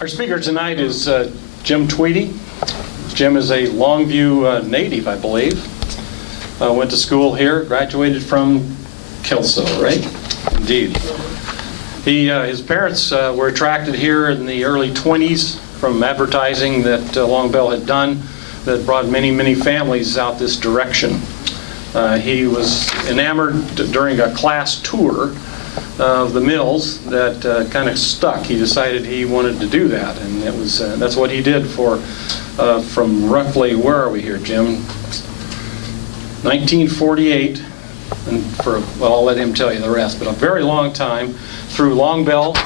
Our speaker tonight is Jim Tweedie. Jim is a Longview native, I believe. Went to school here, graduated from Kelso, right? Indeed. His parents were attracted here in the early 20s from advertising that Long Bell had done that brought many, many families out this direction. He was enamored during a class tour of the mills that kind of stuck. He decided he wanted to do that, and it was that's what he did for from roughly, where are we here, Jim? 1948, and for, well, I'll let him tell you the rest, but a very long time through Long Bell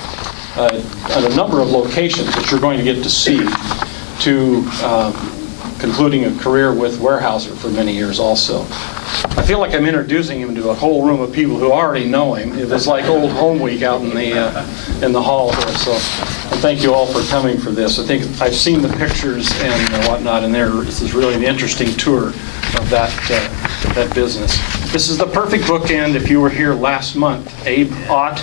at a number of locations that you're going to get to see, to concluding a career with Weyerhaeuser for many years also. I feel like I'm introducing him to a whole room of people who already know him. It was like old home week out in the hall here. So thank you all for coming for this. I think I've seen the pictures and whatnot, and this is really an interesting tour of that business. This is the perfect bookend. If you were here last month, Abe Ott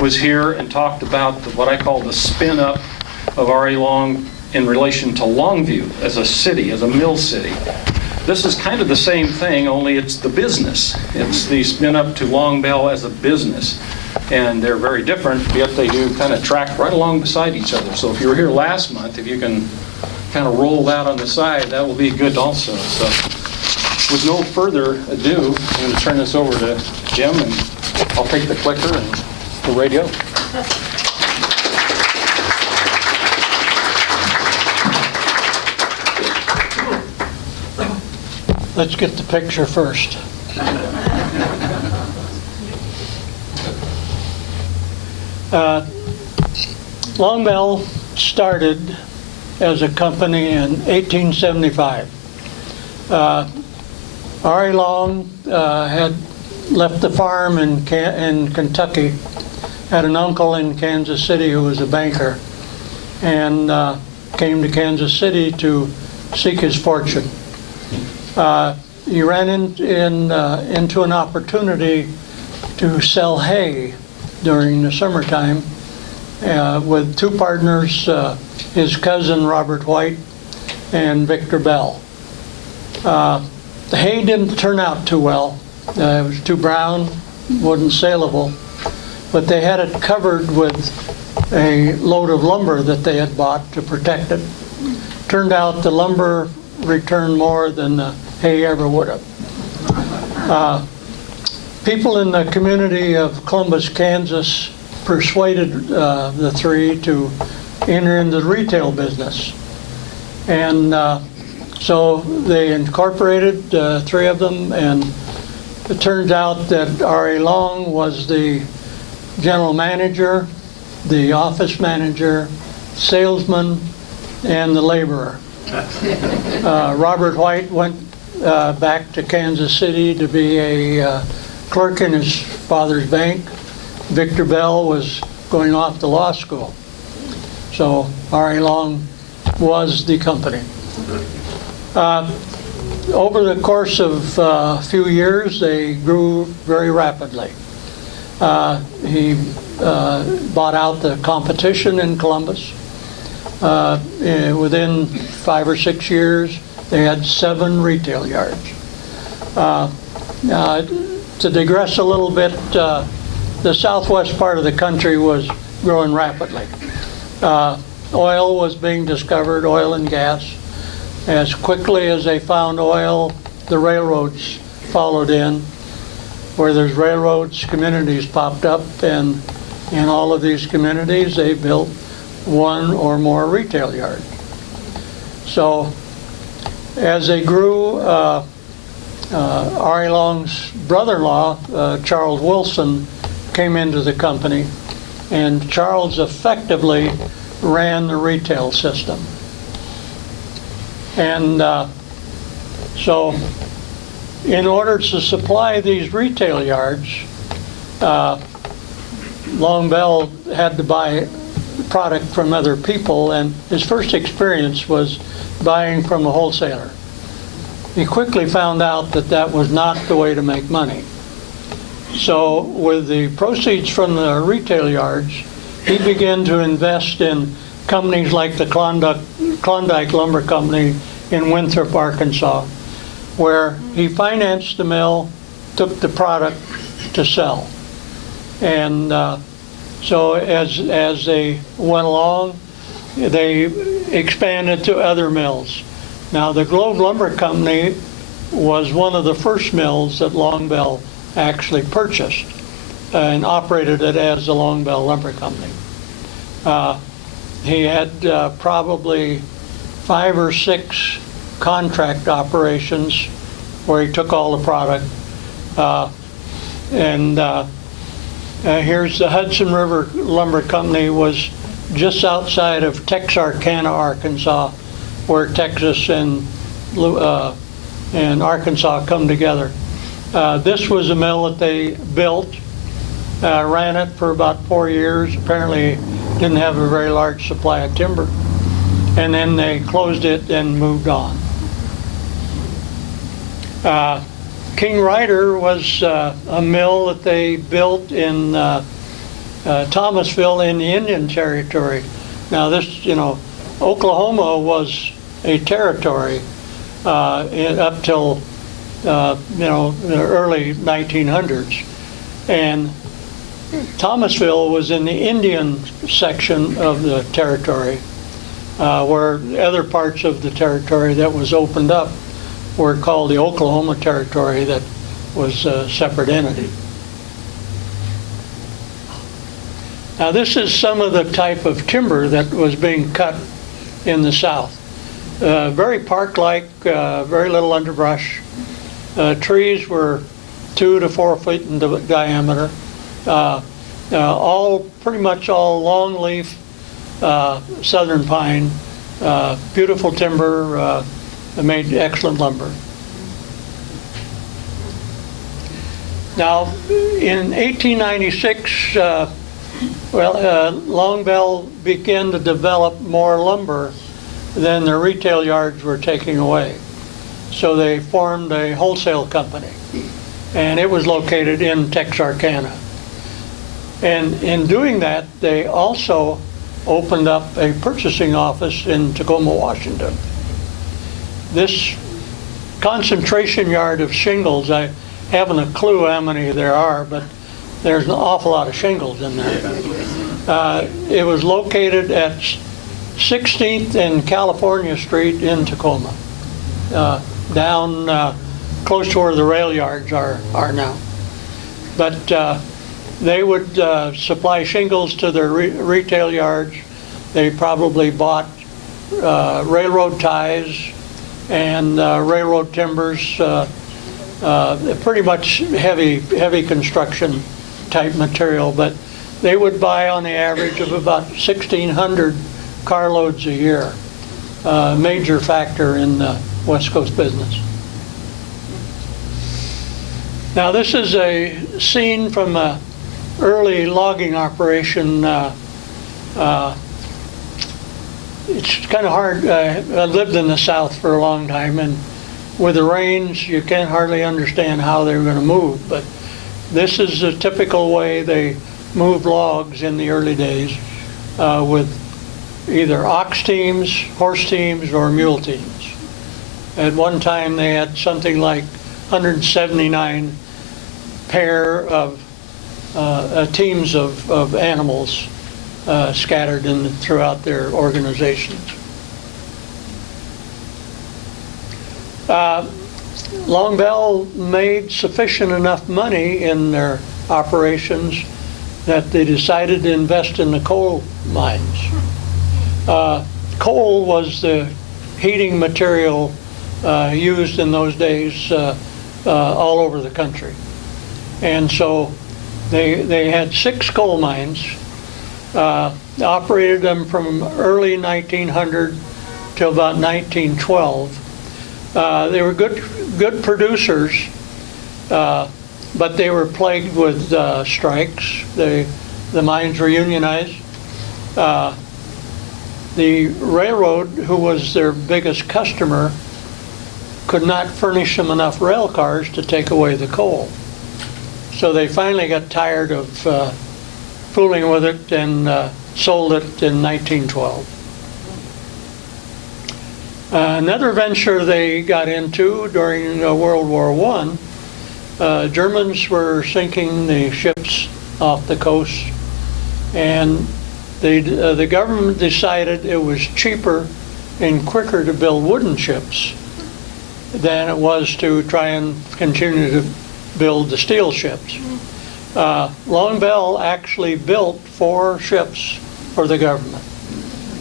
was here and talked about what I call the spin up of R.A. Long in relation to Longview as a city, as a mill city. This is kind of the same thing, only it's the business. It's the spin up to Long Bell as a business. And they're very different, yet they do kind of track right along beside each other. So if you were here last month, if you can kind of roll that on the side, that will be good also. So with no further ado, I'm going to turn this over to Jim, and I'll take the clicker and the radio. Let's get the picture first. Long Bell started as a company in 1875. R.A. Long had left the farm in Kentucky, had an uncle in Kansas City who was a banker, and came to Kansas City to seek his fortune. He ran into an opportunity to sell hay during the summertime with two partners, his cousin Robert White and Victor Bell. The hay didn't turn out too well. It was too brown, wasn't saleable, but they had it covered with a load of lumber that they had bought to protect it. Turned out the lumber returned more than the hay ever would have. People in the community of Columbus, Kansas persuaded the three to enter into the retail business. And so they incorporated, three of them, and it turns out that R.A. Long was the general manager, the office manager, salesman, and the laborer. Robert White went back to Kansas City to be a clerk in his father's bank. Victor Bell was going off to law school. So R.A. Long was the company. Over the course of a few years, they grew very rapidly. He bought out the competition in Columbus. Within 5 or 6 years, they had 7 retail yards. To digress a little bit, the southwest part of the country was growing rapidly. Oil was being discovered, oil and gas. As quickly as they found oil, the railroads followed in. Where there's railroads, communities popped up, and in all of these communities, they built one or more retail yards. So as they grew, R.A. Long's brother-in-law, Charles Wilson, came into the company, and Charles effectively ran the retail system. And so in order to supply these retail yards, Long Bell had to buy product from other people, and his first experience was buying from a wholesaler. He quickly found out that that was not the way to make money. So with the proceeds from the retail yards, he began to invest in companies like the Klondike Lumber Company in Winthrop, Arkansas, where he financed the mill, took the product to sell. And so as they went along, they expanded to other mills. Now, the Globe Lumber Company was one of the first mills that Longview actually purchased and operated it as the Longview Lumber Company. He had probably 5 or 6 contract operations where he took all the product. Here's the Hudson River Lumber Company, was just outside of Texarkana, Arkansas, where Texas and Arkansas come together. This was a mill that they built, ran it for about 4 years. Apparently didn't have a very large supply of timber. And then they closed it and moved on. King Ryder was a mill that they built in Thomasville in the Indian Territory. Now this, Oklahoma was a territory up till, the early 1900s. And Thomasville was in the Indian section of the territory, where other parts of the territory that was opened up were called the Oklahoma Territory, that was a separate entity. Now this is some of the type of timber that was being cut in the South. Very park-like, very little underbrush. Trees were 2 to 4 feet in diameter. Pretty much all long leaf southern pine, beautiful timber, made excellent lumber. Now, in 1896, Longview began to develop more lumber than the retail yards were taking away. So they formed a wholesale company, and it was located in Texarkana. And in doing that, they also opened up a purchasing office in Tacoma, Washington. This concentration yard of shingles, I haven't a clue how many there are, but there's an awful lot of shingles in there. It was located at 16th and California Street in Tacoma, down close to where the rail yards are now. But they would supply shingles to their retail yards. They probably bought railroad ties and railroad timbers, pretty much heavy construction type material, but they would buy on the average of about 1,600 carloads a year. Major factor in the West Coast business. Now this is a scene from an early logging operation. It's kind of hard. I lived in the South for a long time, and with the rains, you can't hardly understand how they were going to move. But this is a typical way they moved logs in the early days, with either ox teams, horse teams, or mule teams. At one time, they had something like 179 pair of teams of animals scattered throughout their organizations. Longview made sufficient enough money in their operations that they decided to invest in the coal mines. Coal was the heating material used in those days all over the country. And so they had 6 coal mines, operated them from early 1900 till about 1912. They were good producers, but they were plagued with strikes. The mines were unionized. The railroad, who was their biggest customer, could not furnish them enough rail cars to take away the coal. So they finally got tired of fooling with it and sold it in 1912. Another venture they got into during World War I, Germans were sinking the ships off the coast, and the government decided it was cheaper and quicker to build wooden ships than it was to try and continue to build the steel ships. Longview actually built 4 ships for the government.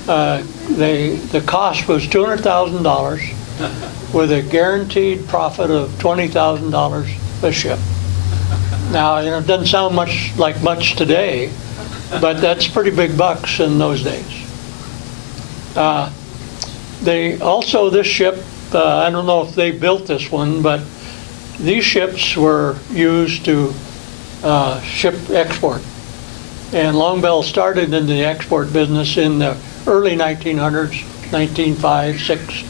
The cost was $200,000 with a guaranteed profit of $20,000 a ship. Now, it doesn't sound like much today, but that's pretty big bucks in those days. This ship, I don't know if they built this one, but these ships were used to ship export. And Longview started in the export business in the early 1900s, 1905, 6,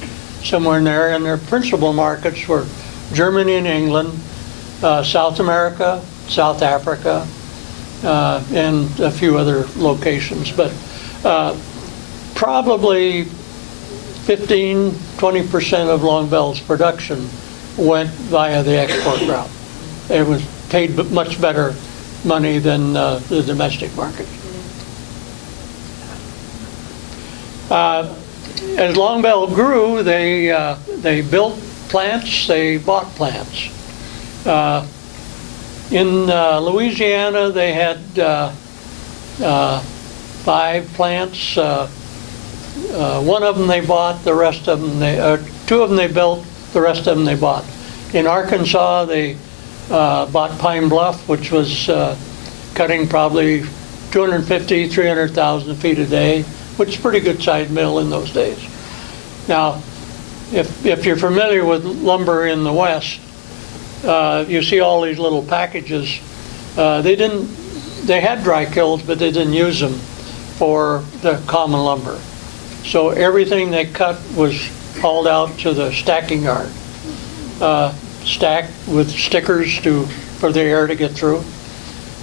somewhere in there. And their principal markets were Germany and England, South America, South Africa, and a few other locations. But probably 15–20% of Longview's production went via the export route. It was paid much better money than the domestic market. As Longview grew, they built plants, they bought plants. In Louisiana, they had 5 plants. One of them they bought, the rest of them 2 of them they built, the rest of them they bought. In Arkansas, they bought Pine Bluff, which was cutting probably 250, 300,000 feet a day, which is a pretty good sized mill in those days. Now, if you're familiar with lumber in the West, you see all these little packages. They had dry kilns, but they didn't use them for the common lumber. So everything they cut was hauled out to the stacking yard, stacked with stickers for the air to get through,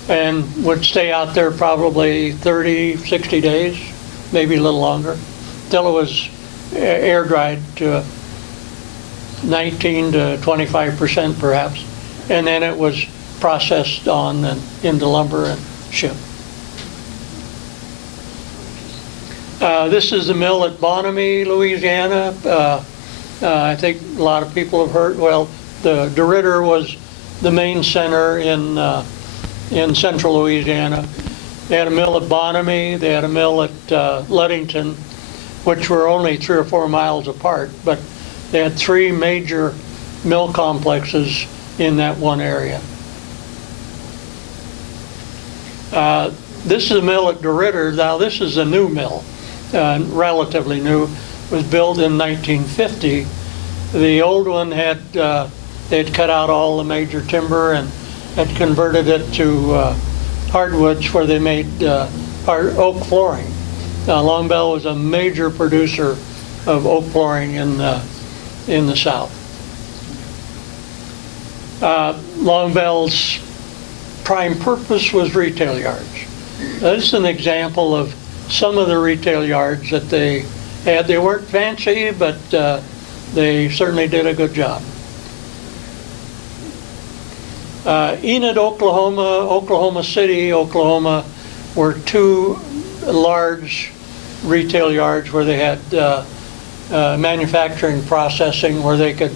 and would stay out there probably 30, 60 days, maybe a little longer, till it was air dried to 19 to 25% perhaps, and then it was processed on and into lumber and shipped. This is the mill at Bonamy, Louisiana. I think a lot of people have heard. Well, the DeRidder was the main center in central Louisiana. They had a mill at Bonamy. They had a mill at Ludington, which were only 3 or 4 miles apart. But they had 3 major mill complexes in that one area. This is a mill at DeRidder. Now, this is a new mill. Relatively new, was built in 1950. The old one they'd cut out all the major timber and had converted it to hardwoods where they made oak flooring. Longview was a major producer of oak flooring in the South. Longview's prime purpose was retail yards. This is an example of some of the retail yards that they had. They weren't fancy, but they certainly did a good job. Enid, Oklahoma, Oklahoma City, Oklahoma were 2 large retail yards where they had manufacturing processing, where they could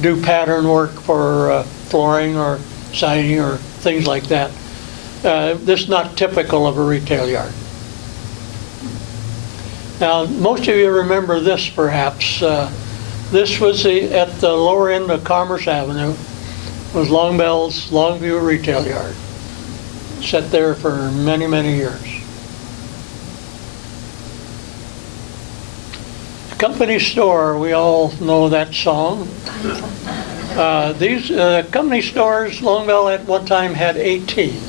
do pattern work for flooring or siding or things like that. This is not typical of a retail yard. Now, most of you remember this perhaps. This was at the lower end of Commerce Avenue, was Longview's Longview retail yard. Sat there for many, many years. Company store, we all know that song. These company stores, Longview at one time had 18.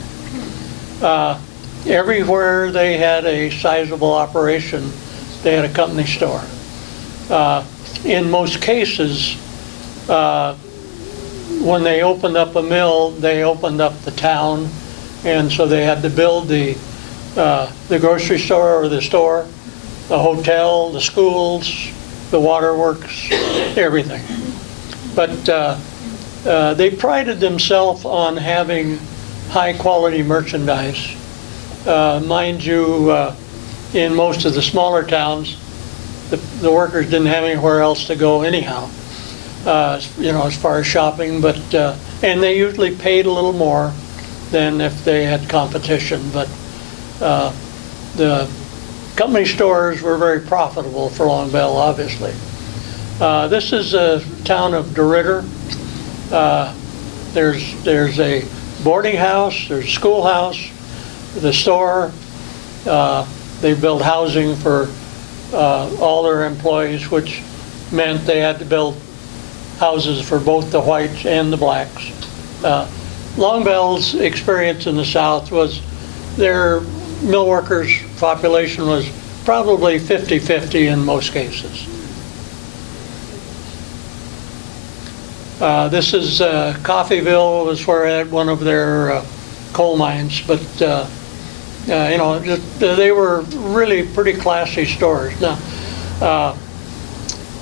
Everywhere they had a sizable operation, they had a company store. In most cases, when they opened up a mill, they opened up the town, and so they had to build the grocery store or the store, the hotel, the schools, the waterworks, everything. But they prided themselves on having high-quality merchandise. Mind you, in most of the smaller towns, the workers didn't have anywhere else to go anyhow, as far as shopping. But and they usually paid a little more than if they had competition. But the company stores were very profitable for Longview, obviously. This is a town of DeRidder. There's a boarding house, there's a schoolhouse, the store. They built housing for all their employees, which meant they had to build houses for both the whites and the blacks. Longview's experience in the South was their mill workers' population was probably 50-50 in most cases. This is Coffeyville, was where I had one of their coal mines, but they were really pretty classy stores. Now,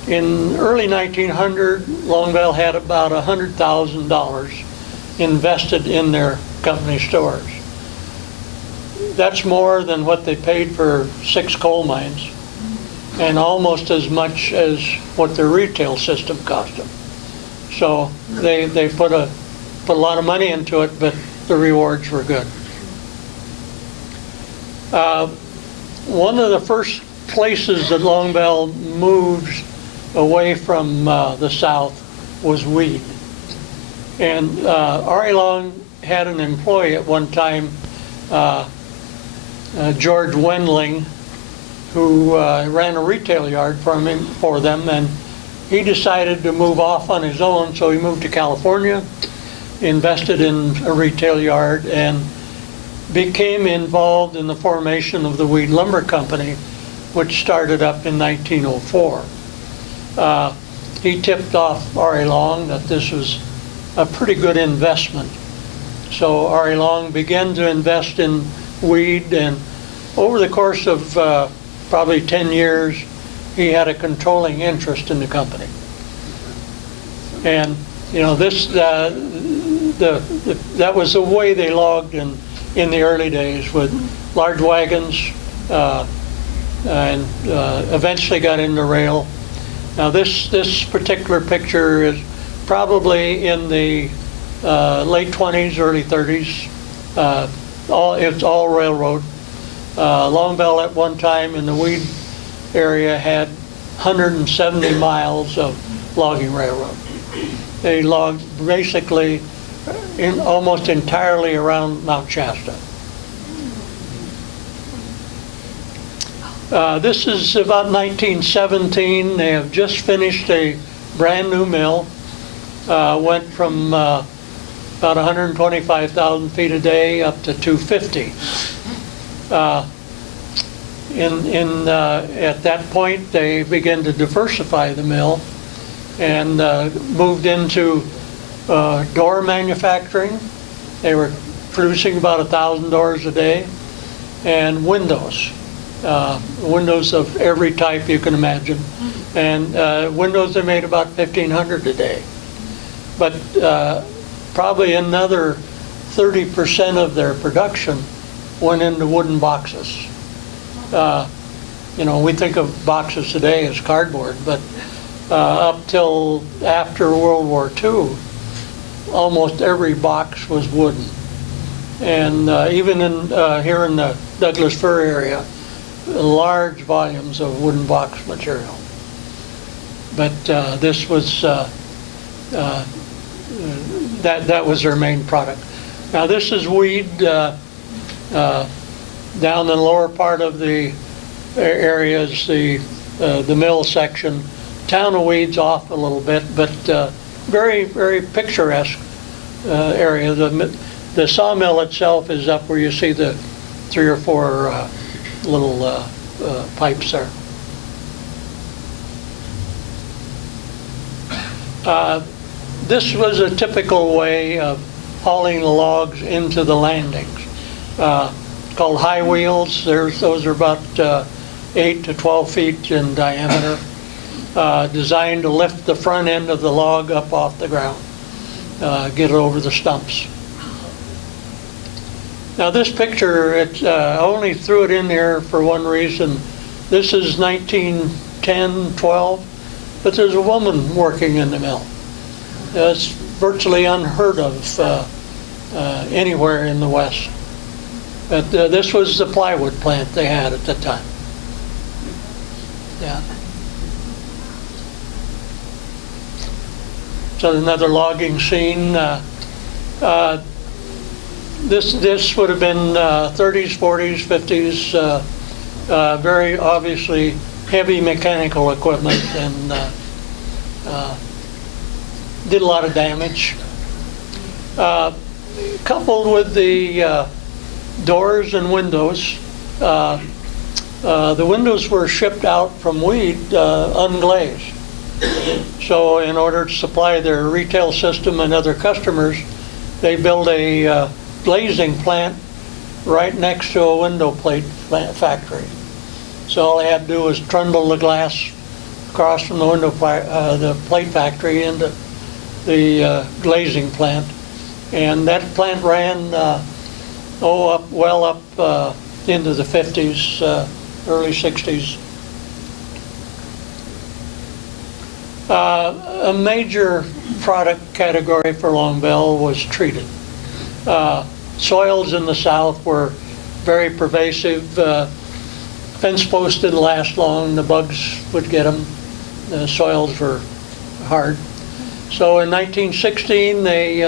in early 1900, Longview had about $100,000 invested in their company stores. That's more than what they paid for 6 coal mines, and almost as much as what their retail system cost them. So they put a lot of money into it, but the rewards were good. One of the first places that Longview moved away from the South was weed. And R.A. Long had an employee at one time, George Wendling, who ran a retail yard for them, and he decided to move off on his own, so he moved to California, invested in a retail yard, and became involved in the formation of the Weed Lumber Company, which started up in 1904. He tipped off R.A. Long that this was a pretty good investment. So R.A. Long began to invest in weed, and over the course of probably 10 years, he had a controlling interest in the company. And that was the way they logged in the early days, with large wagons, and eventually got into rail. Now this particular picture is probably in the late 20s, early 30s. It's all railroad. Longview at one time in the weed area had 170 miles of logging railroad. They logged basically almost entirely around Mount Shasta. This is about 1917. They have just finished a brand new mill. Went from about 125,000 feet a day up to 250. At that point, they began to diversify the mill and moved into door manufacturing. They were producing about 1,000 doors a day, and windows. Windows of every type you can imagine. And windows, they made about 1,500 a day. But probably another 30% of their production went into wooden boxes. We think of boxes today as cardboard, but up till after World War II, almost every box was wooden. And even here in the Douglas Fir area, large volumes of wooden box material. But this was that was their main product. Now this is weed down in the lower part of the areas, the mill section. Town of Weeds off a little bit, but very, very picturesque area. The sawmill itself is up where you see the 3 or 4 little pipes there. This was a typical way of hauling the logs into the landings. Called high wheels. Those are about 8 to 12 feet in diameter. designed to lift the front end of the log up off the ground, get it over the stumps. Now this picture, I only threw it in there for one reason. This is 1910, 12, but there's a woman working in the mill. It's virtually unheard of anywhere in the West. But this was the plywood plant they had at the time. Yeah. So another logging scene. This would have been 30s, 40s, 50s, very obviously heavy mechanical equipment, and did a lot of damage. Coupled with the doors and windows, the windows were shipped out from Weed unglazed. So in order to supply their retail system and other customers, they built a glazing plant right next to a window plate factory. So all they had to do was trundle the glass across from the the plate factory into the glazing plant, and that plant ran well up into the 50s, early 60s. A major product category for Longview was treated. Soils in the south were very pervasive. Fence posts didn't last long. The bugs would get them. The soils were hard. So in 1916, they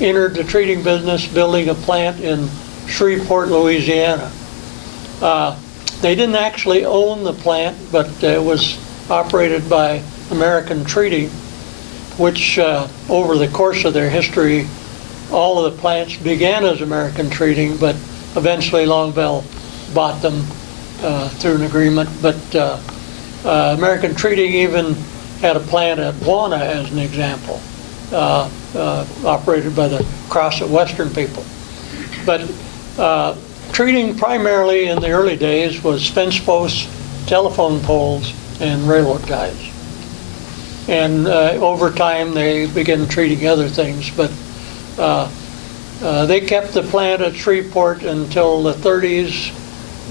entered the treating business, building a plant in Shreveport, Louisiana. They didn't actually own the plant, but it was operated by American Treating, which over the course of their history, all of the plants began as American Treating, but eventually Longview bought them through an agreement. But American Treating even had a plant at Wana, as an example, operated by the Crossett Western people. But treating primarily in the early days was fence posts, telephone poles, and railroad ties. And over time they began treating other things, but they kept the plant at Shreveport until the 30s,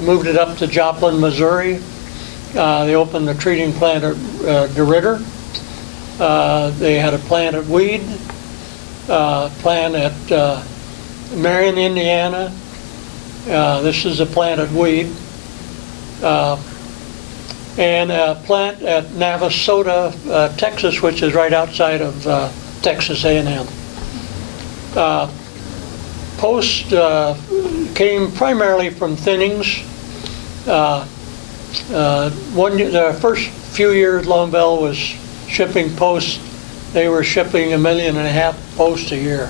moved it up to Joplin, Missouri. They opened a treating plant at DeRidder. They had a plant at Weed, plant at Marion, Indiana. This is a plant at Weed. And a plant at Navasota, Texas, which is right outside of Texas A&M. Post came primarily from thinnings. The first few years Longview was shipping posts, they were shipping 1.5 million posts a year.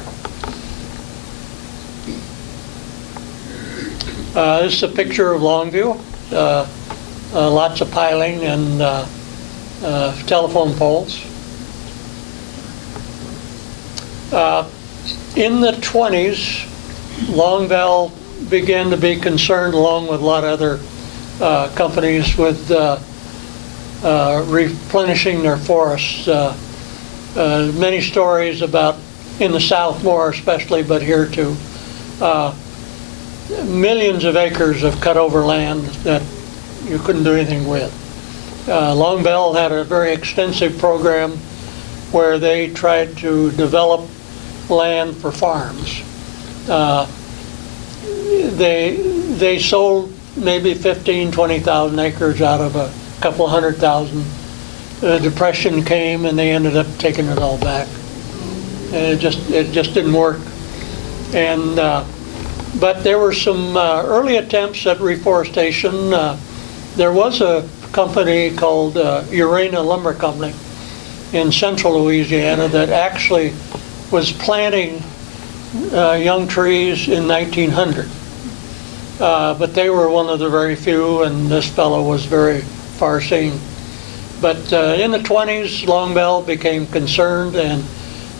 This is a picture of Longview. Lots of piling and telephone poles. In the 20s, Longview began to be concerned, along with a lot of other companies, with replenishing their forests. Many stories about, in the South more especially, but here too, millions of acres of cut over land that you couldn't do anything with. Longview had a very extensive program where they tried to develop land for farms. They sold maybe 15,000, 20,000 acres out of a couple 100,000. The Depression came and they ended up taking it all back. And it just didn't work. And but there were some early attempts at reforestation. There was a company called Urana Lumber Company in central Louisiana that actually was planting young trees in 1900. But they were one of the very few, and this fellow was very far-seeing. But in the 20s, Longview became concerned and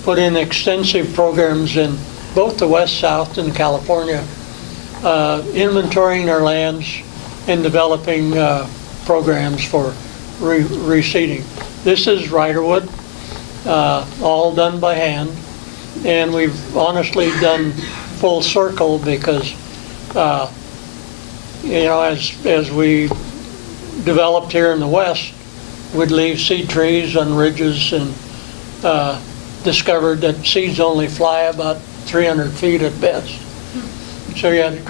put in extensive programs in both the West, South, and California, inventorying their lands and developing programs for reseeding. This is Riderwood, all done by hand, and we've honestly done full circle because you know, as we developed here in the west, we'd leave seed trees on ridges and discovered that seeds only fly about 300 feet at best. So you had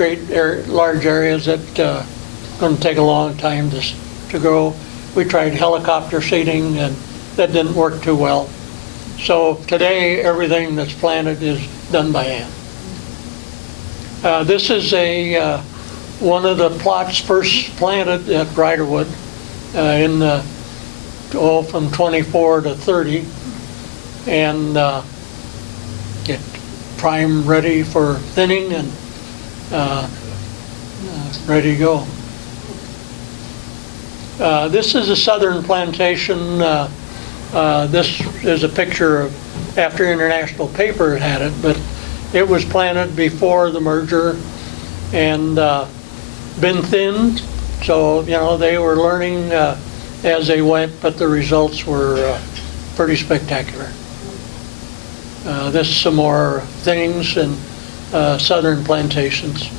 large areas that going to take a long time to grow. We tried helicopter seeding and that didn't work too well. So today everything that's planted is done by hand. This is one of the plots first planted at Riderwood in the, from 24 to 30, and get prime ready for thinning and ready to go. This is a southern plantation. This is a picture of after International Paper had it, but it was planted before the merger and been thinned. So, you know, they were learning as they went, but the results were pretty spectacular. This is some more things and southern plantations.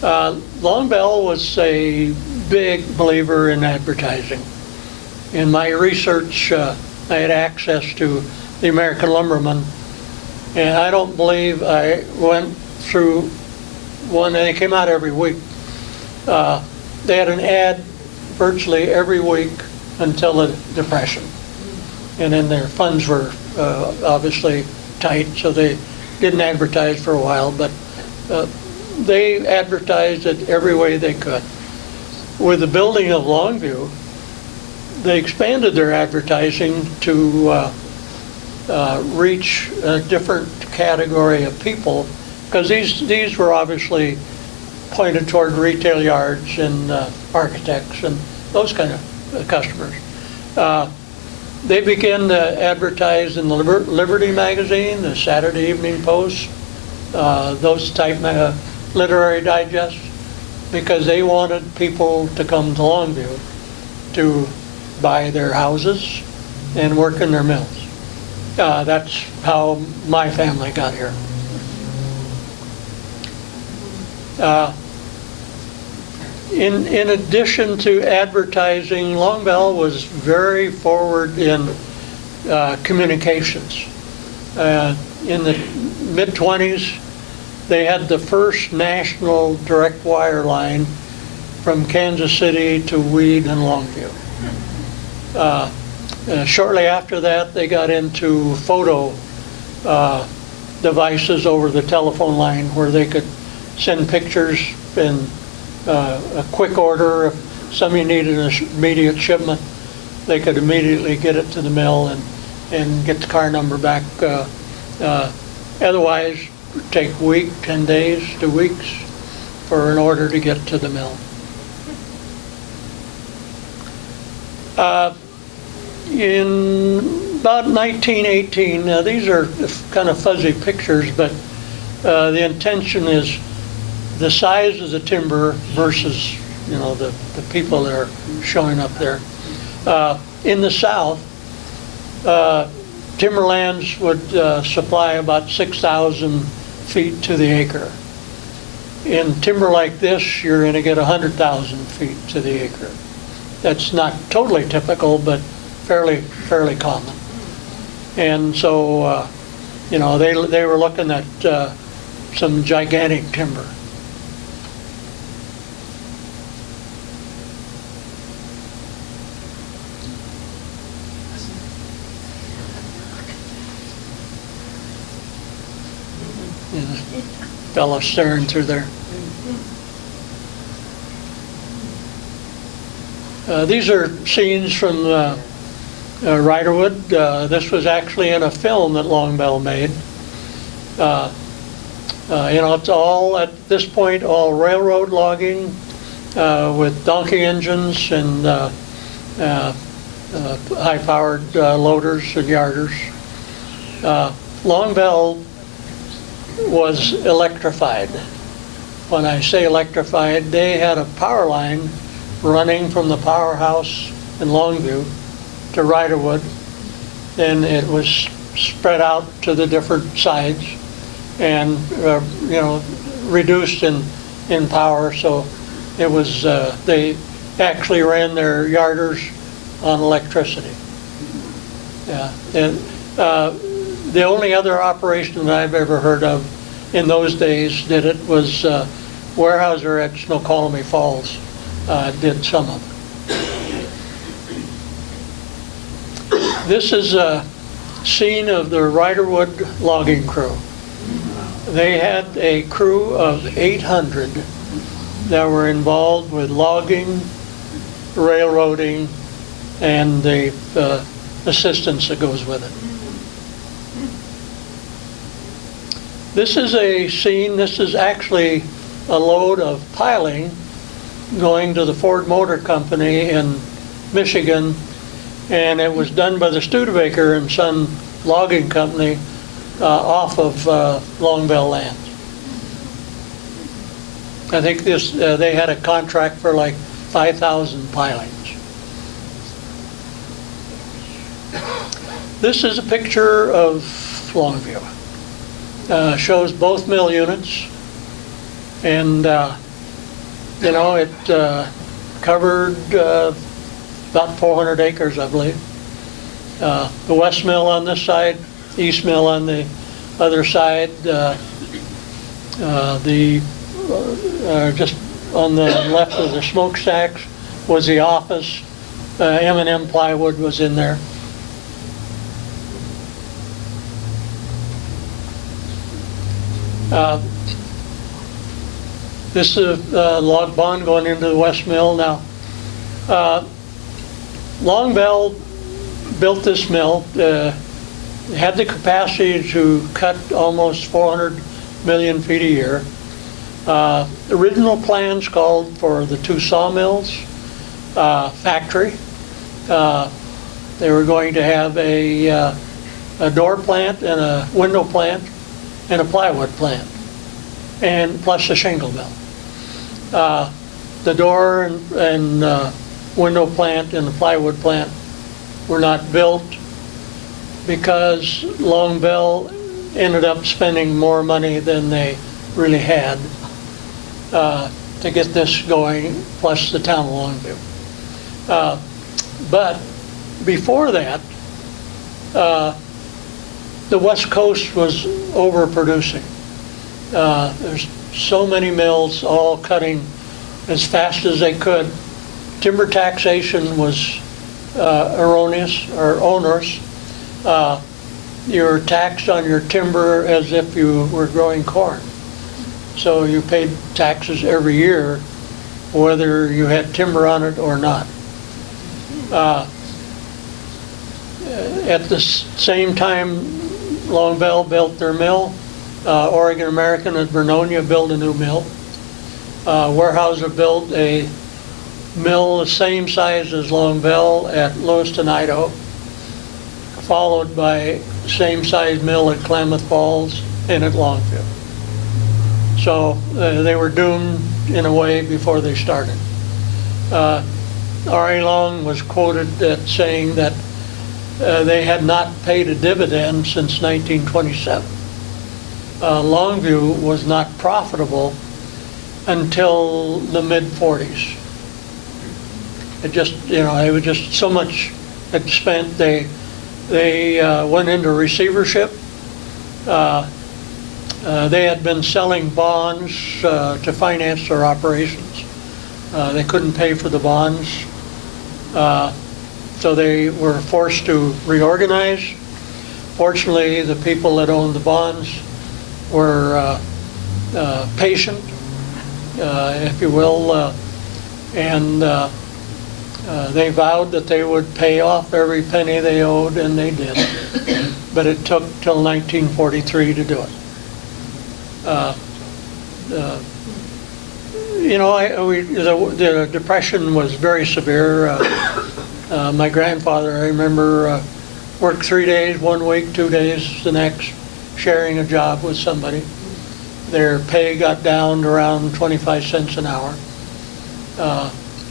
Longview was a big believer in advertising. In my research, I had access to the American Lumberman, and I don't believe I went through one, and they came out every week. They had an ad virtually every week until the Depression. And then their funds were obviously tight, so they didn't advertise for a while, but they advertised it every way they could. With the building of Longview, they expanded their advertising to reach a different category of people, because these were obviously pointed toward retail yards and architects and those kind of customers. They began to advertise in the Liberty magazine, the Saturday Evening Post, those type literary digests, because they wanted people to come to Longview to buy their houses and work in their mills. That's how my family got here. In addition to advertising, Longview was very forward in communications. In the mid-20s, they had the first national direct wire line from Kansas City to Weed and Longview. Shortly after that, they got into photo devices over the telephone line where they could send pictures in a quick order. If somebody needed an immediate shipment, they could immediately get it to the mill and get the car number back. Otherwise, it would take a week, 10 days, 2 weeks for an order to get to the mill. In about 1918, now these are kind of fuzzy pictures, but the intention is the size of the timber versus, you know, the people that are showing up there. In the South, timberlands would supply about 6,000 feet to the acre. In timber like this, you're going to get 100,000 feet to the acre. That's not totally typical, but fairly common. And so, you know, they were looking at some gigantic timber. Fellow staring through there. These are scenes from Riderwood. This was actually in a film that Longview made. You know, it's all, at this point, all railroad logging with donkey engines and high-powered loaders and yarders. Longview was electrified. When I say electrified, they had a power line running from the powerhouse in Longview to Riderwood. Then it was spread out to the different sides and, reduced in power. So it was, they actually ran their yarders on electricity. Yeah. And the only other operation that I've ever heard of in those days did it was Weyerhaeuser at Snoqualmie Falls did some of it. This is a scene of the Riderwood logging crew. They had a crew of 800 that were involved with logging, railroading, and the assistance that goes with it. This is a scene, this is actually a load of piling going to the Ford Motor Company in Michigan, and it was done by the Studebaker and Son Logging Company off of Longview land. I think this they had a contract for like 5,000 pilings. This is a picture of Longview. Shows both mill units, and it covered about 400 acres, I believe. The west mill on this side, east mill on the other side. Just on the left of the smokestacks was the office. M&M plywood was in there. This is a log barn going into the west mill. Now, Longview built this mill, had the capacity to cut almost 400 million feet a year. Original plans called for the 2 sawmills, factory. They were going to have a door plant and a window plant and a plywood plant, and plus a shingle mill. The door and window plant and the plywood plant were not built because Longview ended up spending more money than they really had to get this going, plus the town of Longview. But before that, the West Coast was overproducing. There's so many mills all cutting as fast as they could. Timber taxation was erroneous or onerous. You're taxed on your timber as if you were growing corn. So you paid taxes every year, whether you had timber on it or not. At the same time, Longview built their mill. Oregon American at Vernonia built a new mill. Weyerhaeuser built a mill the same size as Longview at Lewiston, Idaho, followed by same size mill at Klamath Falls and at Longview. So they were doomed in a way before they started. R.A. Long was quoted at saying that they had not paid a dividend since 1927. Longview was not profitable until the mid-40s. It just, it was just so much it spent. They went into receivership. They had been selling bonds to finance their operations. They couldn't pay for the bonds, so they were forced to reorganize. Fortunately, the people that owned the bonds were patient, if you will, and they vowed that they would pay off every penny they owed, and they did. But it took till 1943 to do it. The Depression was very severe. My grandfather, I remember, worked 3 days one week, 2 days the next, sharing a job with somebody. Their pay got down to around 25 cents an hour.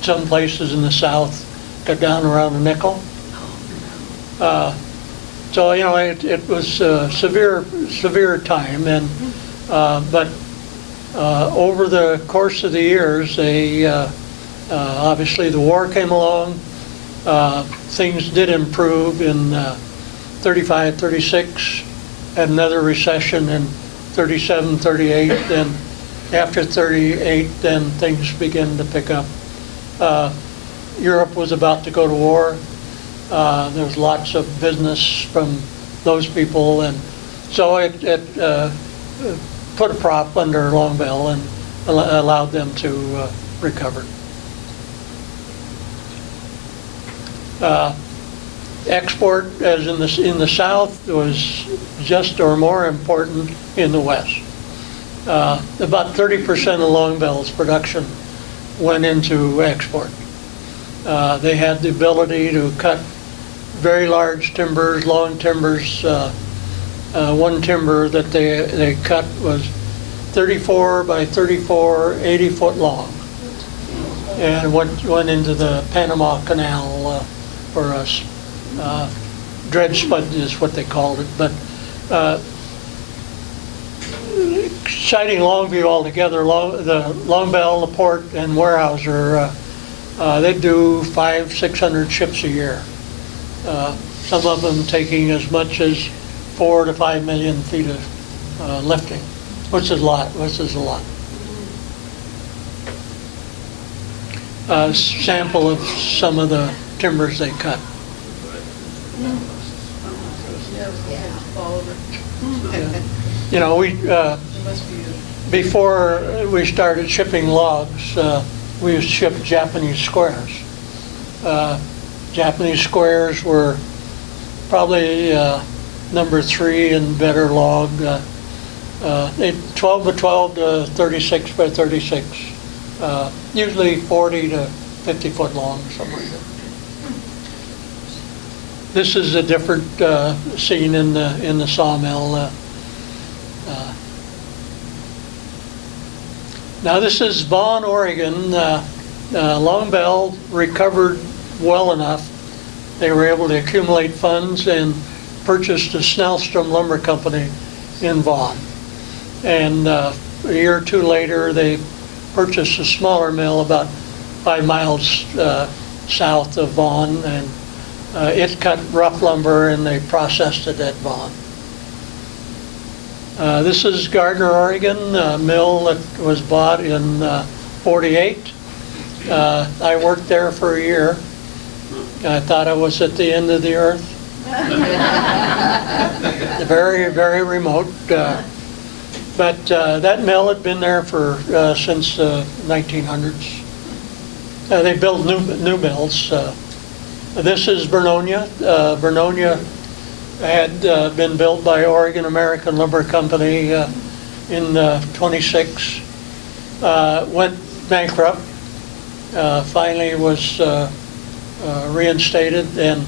some places in the south got down around a nickel. So it was a severe time, and but over the course of the years, they obviously the war came along. Things did improve in 35, 36, had another recession in 37, 38, then after 38, then things began to pick up. Europe was about to go to war. There was lots of business from those people, and so it put a prop under Longview and allowed them to recover. Export, as in the South, was just or more important in the West. About 30% of Longview's production went into export. They had the ability to cut very large timbers, long timbers. One timber that they cut was 34 by 34, 80 foot long, and went into the Panama Canal for us. Dredge spud is what they called it, but citing Longview altogether, the Longview, LaPorte, and Weyerhaeuser, they do 500-600 ships a year. Some of them taking as much as 4 to 5 million feet of lifting, which is a lot. Sample of some of the timbers they cut. We before we started shipping logs, we used to ship Japanese squares. Japanese squares were probably number 3 and better log. 12 by 12 to 36 by 36, usually 40 to 50 foot long, something like that. This is a different scene in the sawmill. Now this is Vaughan, Oregon. Longview recovered well enough. They were able to accumulate funds and purchased a Snellstrom Lumber Company in Vaughan. And a year or two later, they purchased a smaller mill about 5 miles south of Vaughan, and it cut rough lumber and they processed it at Vaughan. This is Gardner, Oregon, a mill that was bought in 48. I worked there for a year. I thought I was at the end of the earth. Very, very remote. But that mill had been there for since the 1900s. They built new mills. This is Vernonia. Vernonia had been built by Oregon American Lumber Company in 26. Went bankrupt. Finally was reinstated, and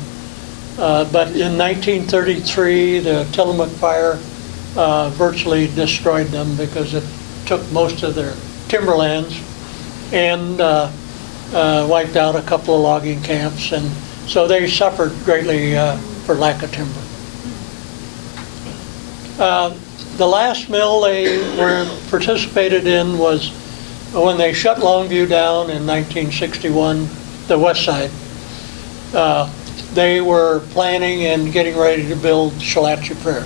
but in 1933 the Tillamook fire virtually destroyed them because it took most of their timberlands and wiped out a couple of logging camps, and so they suffered greatly for lack of timber. The last mill they participated in was when they shut Longview down in 1961, the west side. They were planning and getting ready to build Shalachie Prairie.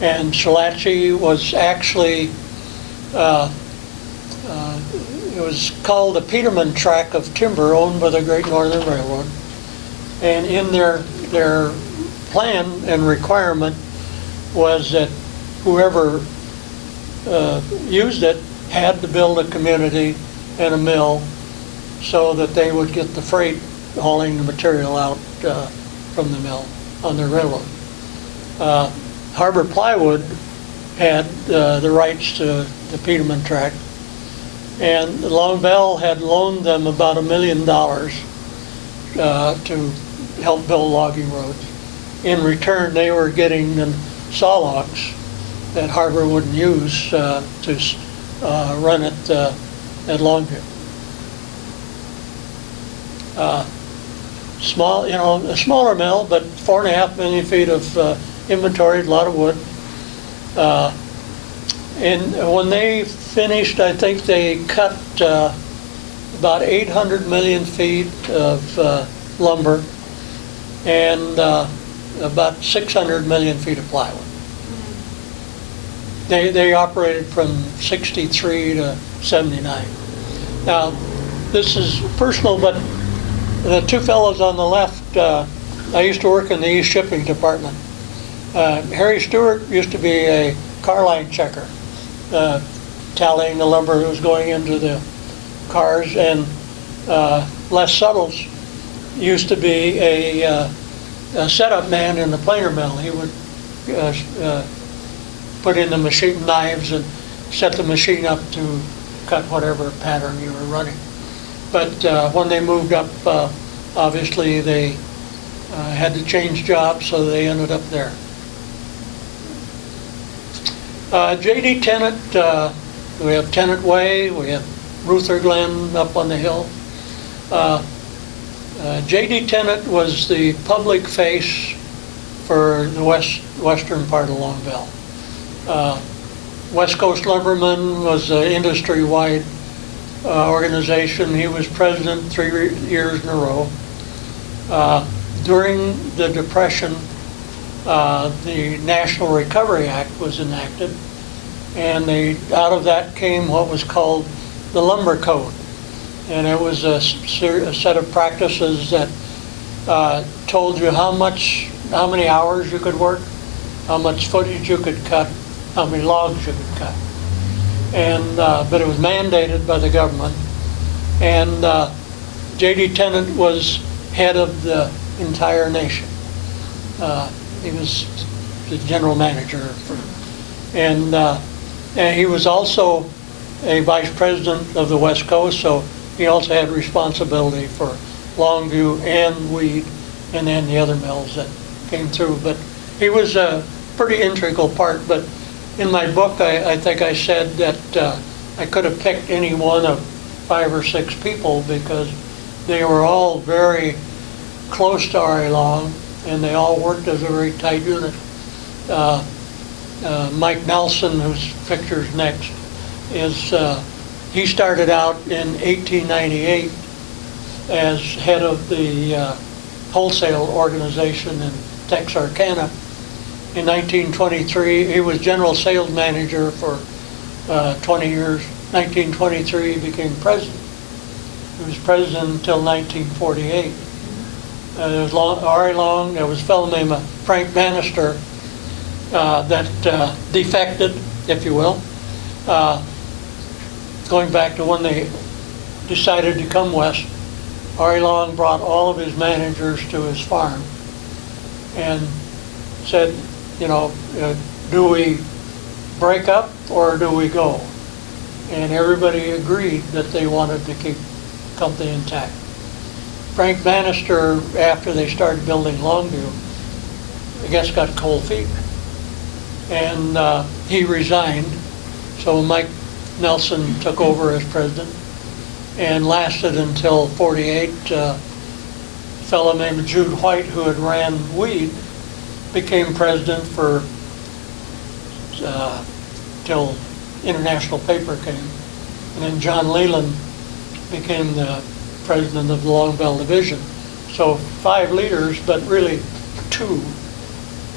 And Shalachie was actually, it was called the Peterman Tract of Timber, owned by the Great Northern Railroad. And in their plan and requirement was that whoever used it had to build a community and a mill so that they would get the freight hauling the material out from the mill on their railroad. Harbor Plywood had the rights to the Peterman Tract, and Longview had loaned them about $1 million to help build logging roads. In return, they were getting the saw logs that Harbor wouldn't use to run it at Longview. Small, a smaller mill, but 4.5 million feet of inventory, a lot of wood. And when they finished, I think they cut about 800 million feet of lumber and about 600 million feet of plywood. They operated from 63 to 79. Now, this is personal, but the two fellows on the left, I used to work in the East Shipping Department. Harry Stewart used to be a car line checker, tallying the lumber that was going into the cars, and Les Suttles used to be a setup man in the planer mill. He would put in the machine knives and set the machine up to cut whatever pattern you were running. But when they moved up, obviously they had to change jobs, so they ended up there. J.D. Tennant, we have Tennant Way, we have Ruther Glen up on the hill. J.D. Tennant was the public face for the western part of Longview. West Coast Lumberman was an industry-wide organization. He was president 3 years in a row. During the Depression, the National Recovery Act was enacted, and out of that came what was called the Lumber Code. And it was a set of practices that told you how many hours you could work, how much footage you could cut, how many logs you could cut. And but it was mandated by the government. And J.D. Tennant was head of the entire nation. He was the general manager, and he was also a vice president of the West Coast, so he also had responsibility for Longview and Weed, and then the other mills that came through. But he was a pretty integral part. But in my book, I think I said that I could have picked any one of 5 or 6 people because they were all very close to R.A. Long, and they all worked as a very tight unit. Mike Nelson, whose picture's next, he started out in 1898 as head of the wholesale organization in Texarkana. In 1923, he was general sales manager for 20 years. 1923, he became president. He was president until 1948. There was R.A. Long, there was a fellow named Frank Bannister that defected, if you will. Going back to when they decided to come west, R.A. Long brought all of his managers to his farm and said, do we break up or do we go? And everybody agreed that they wanted to keep the company intact. Frank Bannister, after they started building Longview, I guess got cold feet. And he resigned. So Mike Nelson took over as president and lasted until 48. A fellow named Jude White, who had ran Weed, became president for till International Paper came. And then John Leland became the president of the Longview Division. So 5 leaders, but really 2,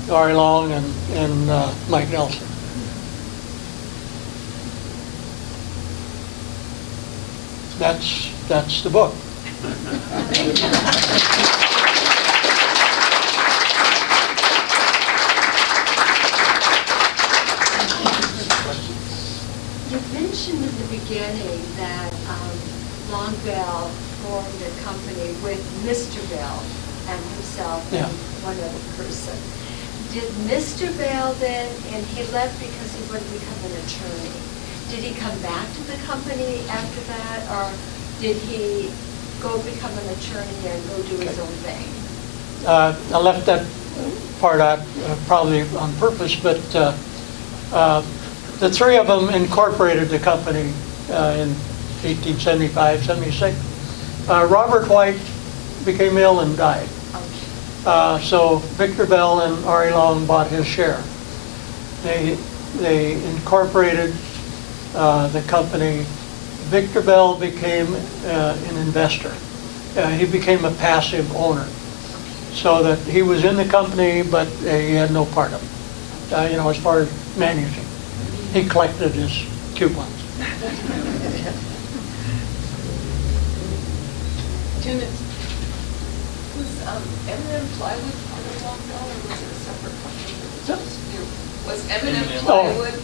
R.A. Long and Mike Nelson. That's the book. You mentioned in the beginning that Longview formed a company with Mr. Bell and himself and one other person. Did Mr. Bell then, and he left because he wanted to become an attorney, did he come back to the company after that, or did he go become an attorney and go do his own thing? I left that part out probably on purpose, but the 3 of them incorporated the company in 1875, 76. Robert White became ill and died. Okay. So Victor Bell and Ari Long bought his share. They incorporated the company. Victor Bell became an investor. He became a passive owner, so that he was in the company, but he had no part of it. You know, as far as managing, he collected his coupons. Jim, was M&M Plywood part of Longview, or was it a separate company? Was M&M Plywood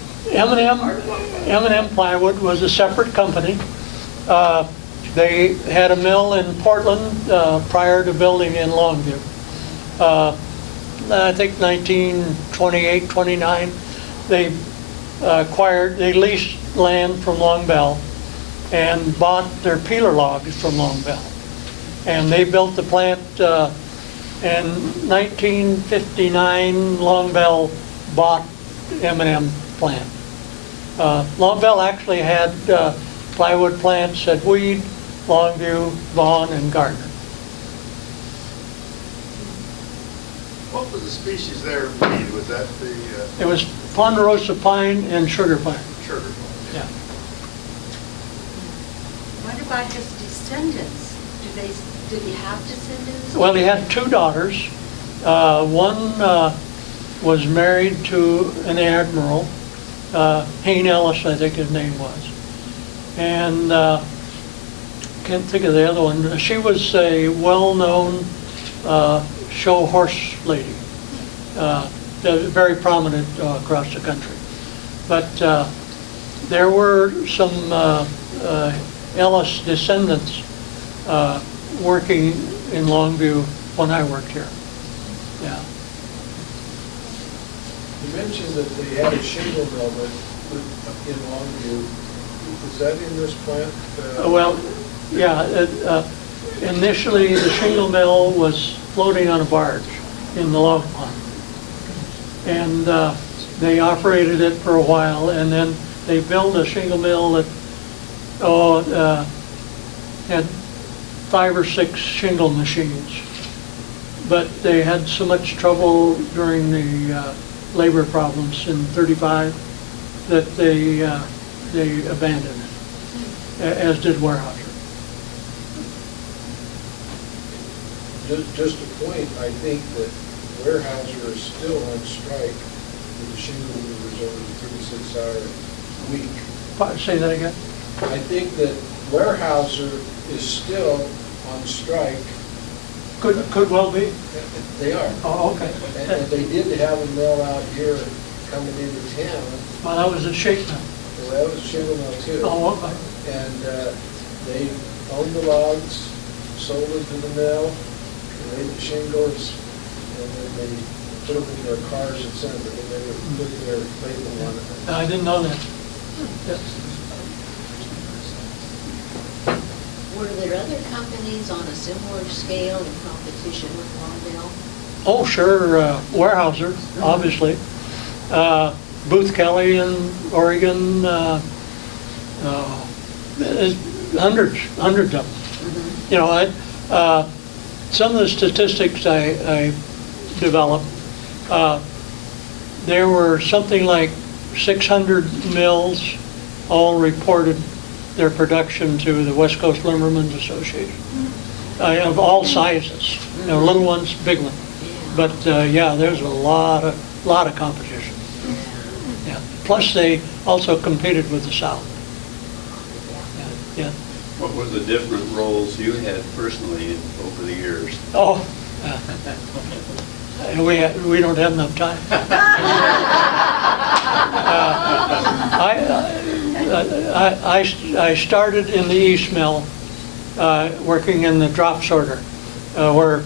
part of Longview? M&M Plywood was a separate company. They had a mill in Portland prior to building in Longview. I think 1928, 29, they leased land from Long Bell and bought their peeler logs from Long Bell. And they built the plant in 1959. Long Bell bought M&M plant. Long Bell actually had plywood plants at Weed, Longview, Vaughan, and Gardner. What was the species there of weed? Was that the It was ponderosa pine and sugar pine. sugar? Yeah. What about his descendants? Did he have descendants? Well, he had two daughters. One was married to an admiral, Hayne Ellis, I think his name was. And can't think of the other one. She was a well-known show horse lady, very prominent across the country. But there were some Ellis descendants working in Longview when I worked here. Yeah. You mentioned that they had a shingle mill in Longview. Is that in this plant? Well, yeah. Initially, the shingle mill was floating on a barge in the log pond. And they operated it for a while, and then they built a shingle mill that had 5 or 6 shingle machines. But they had so much trouble during the labor problems in '35 that they abandoned it, as did Weyerhaeuser. Just a point, I think that Weyerhaeuser is still on strike with the shingle movers over the 36-hour week. Say that again? I think that Weyerhaeuser is still on strike. Could well be. They are. Oh, okay. And they did have a mill out here coming into town. Well, that was a shake mill. Well, that was shingle mill too. Oh, okay. And they owned the logs, sold it to the mill, made the shingles, and then they put them in their cars and sent them. They never put their label on it. I didn't know that. Yes. Were there other companies on a similar scale in competition with Longview? Oh, sure. Weyerhaeuser, obviously. Booth Kelly in Oregon. Hundreds of them. Mm-hmm. You know, some of the statistics I developed, there were something like 600 mills all reported their production to the West Coast Lumbermen's Association, of all sizes, you know, little ones, big ones. But yeah, there's a lot of competition. Yeah. Plus, they also competed with the South. Yeah. What were the different roles you had personally over the years? Oh, we don't have enough time. I started in the East Mill, working in the drop sorter, where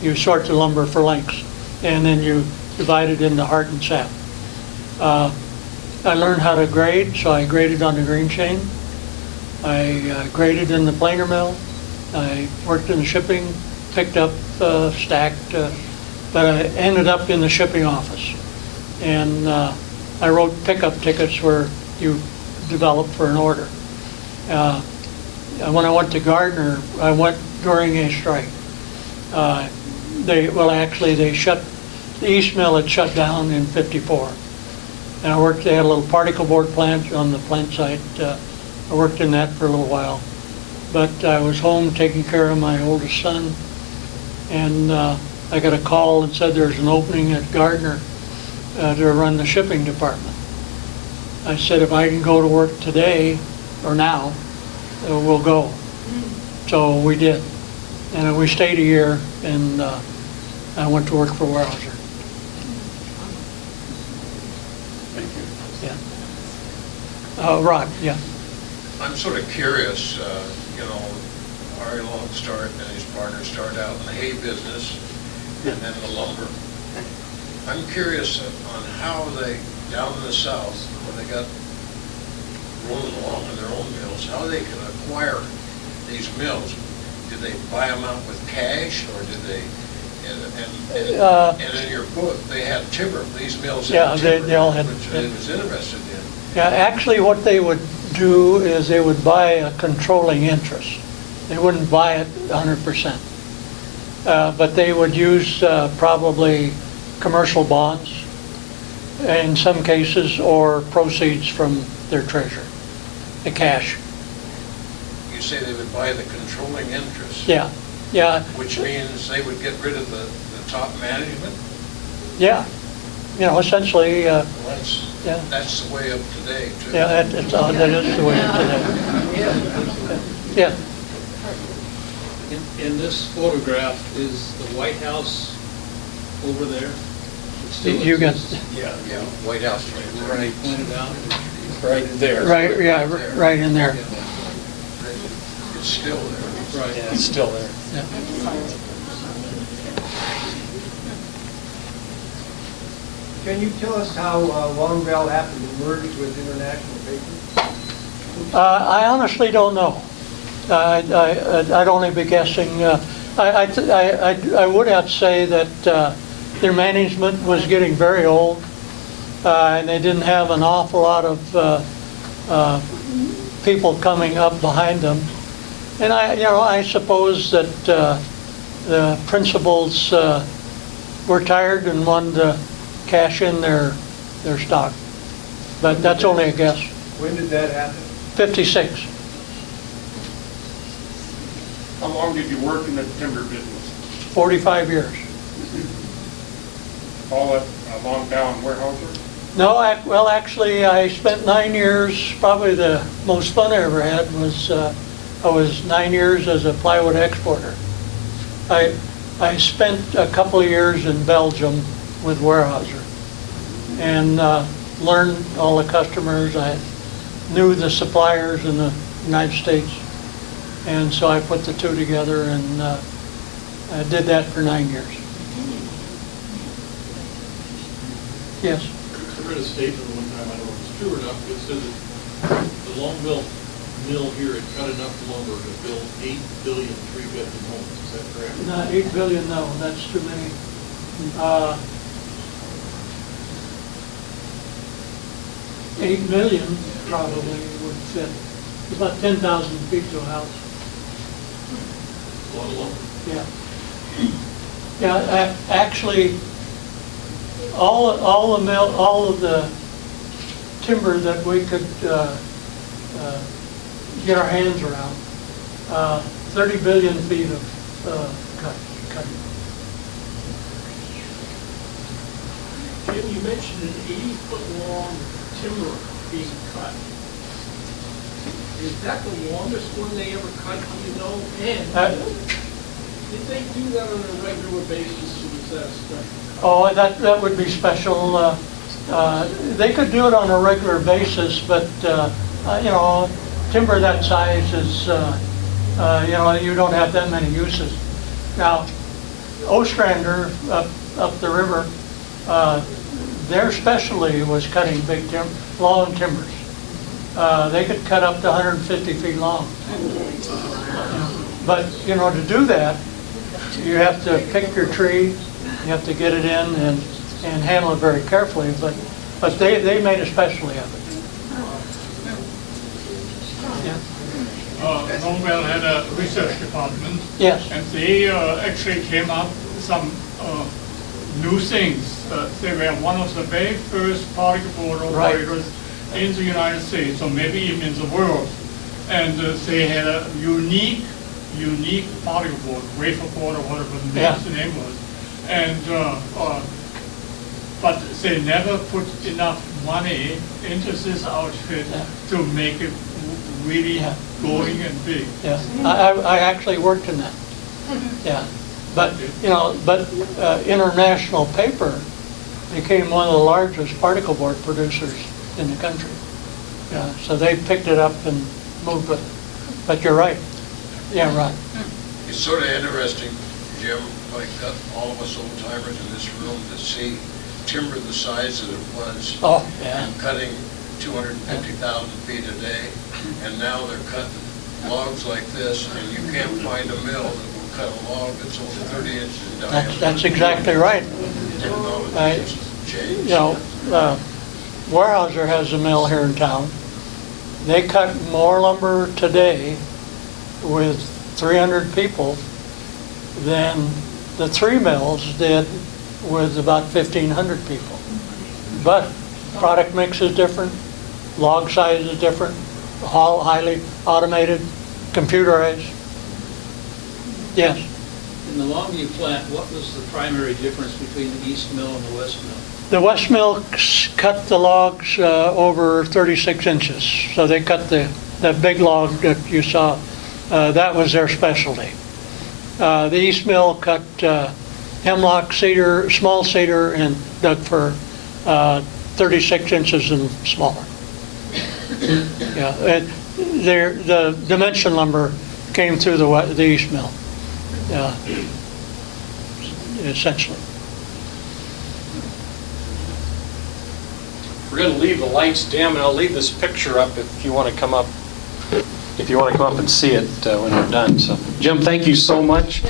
you sort the lumber for lengths, and then you divide it into heart and sap. I learned how to grade, so I graded on the green chain. I graded in the planer mill. I worked in the shipping, picked up, stacked, but I ended up in the shipping office. And I wrote pickup tickets where you develop for an order. When I went to Gardner, I went during a strike. They shut, the East Mill had shut down in '54. And they had a little particle board plant on the plant site. I worked in that for a little while. But I was home taking care of my oldest son, and I got a call and said there's an opening at Gardner to run the shipping department. I said, if I can go to work today or now, we'll go. So we did. And we stayed a year, and I went to work for Weyerhaeuser. Thank you. Yeah. Rod, yeah. I'm sort of curious, Ari Longstart and his partner started out in the hay business and then the lumber. I'm curious on how they, down in the south, when they got rolling along in their own mills, how they can acquire these mills. Did they buy them out with cash, or did they, and in your book, they had timber, these mills had timber, they all had, which I was interested in. Yeah, actually what they would do is they would buy a controlling interest. They wouldn't buy it 100%. But they would use probably commercial bonds in some cases, or proceeds from their treasury, the cash. You say they would buy the controlling interest? Yeah, yeah. Which means they would get rid of the top management? Yeah, essentially, yeah. That's the way of today, too. Yeah, that is the way of today. Yeah. In this photograph, is the White House over there? It still You got, exists? Yeah, White House. Right. Pointed out? Right there. right, yeah, right in there. It's still there. Right. Yeah, it's still there. Yeah. Can you tell us how Longview happened to merge with International Paper? I honestly don't know. I'd only be guessing. I would have to say that their management was getting very old, and they didn't have an awful lot of people coming up behind them. And I suppose that the principals were tired and wanted to cash in their stock. But that's only a guess. When did that happen? 56. How long did you work in the timber business? 45 years. All at Longview and Weyerhaeuser? No, well, actually, I spent 9 years. Probably the most fun I ever had was I was 9 years as a plywood exporter. I spent a couple of years in Belgium with Weyerhaeuser and learned all the customers. I knew the suppliers in the United States, and so I put the two together, and I did that for 9 years. Yes. I read a statement one time, I don't know if it's true or not, but it said that the Longview mill here had cut enough lumber to build 8 billion three-bedroom homes. Is that correct? Not 8 billion, no, that's too many. 8 million probably would fit. About 10,000 feet to a house. A lot of lumber. Yeah. Yeah, actually, all of the timber that we could get our hands around, 30 billion feet of cutting. Jim, you mentioned an 80-foot long timber being cut. Is that the longest one they ever cut, do you know? And did they do that on a regular basis, or was that a special? Oh, that would be special. They could do it on a regular basis, but timber that size is, you don't have that many uses. Now, Ostrander up the river, their specialty was cutting big long timbers. They could cut up to 150 feet long. But, to do that, you have to pick your tree, you have to get it in and handle it very carefully, but they made a specialty of it. Yeah. Longview had a research department. Yes. And they actually came up with some new things. They were one of the very first particle board operators in the United States, or maybe even in the world. And they had a unique particle board, wafer board, or whatever the name was. And but they never put enough money into this outfit to make it really going and big. Yeah, I actually worked in that. Yeah, but International Paper became one of the largest particle board producers in the country. Yeah, so they picked it up and moved with it. But you're right. Yeah, right. It's sort of interesting, Jim, like all of us old timers in this room to see timber the size that it was. Oh, yeah. And cutting 250,000 feet a day, and now they're cutting logs like this, and you can't find a mill that will cut a log that's only 30 inches in diameter. That's exactly right. Technology has changed. Weyerhaeuser has a mill here in town. They cut more lumber today with 300 people than the 3 mills did with about 1,500 people. But product mix is different, log size is different, all highly automated, computerized. Yes? In the Longview plant, what was the primary difference between the east mill and the west mill? The west mill cut the logs over 36 inches. So they cut the big log that you saw. That was their specialty. The east mill cut hemlock, cedar, small cedar, and Doug fir 36 inches and smaller. Yeah, the dimension lumber came through the east mill, essentially. We're going to leave the lights dim, and I'll leave this picture up if you want to come up. If you want to come up and see it when we're done. So, Jim, thank you so much.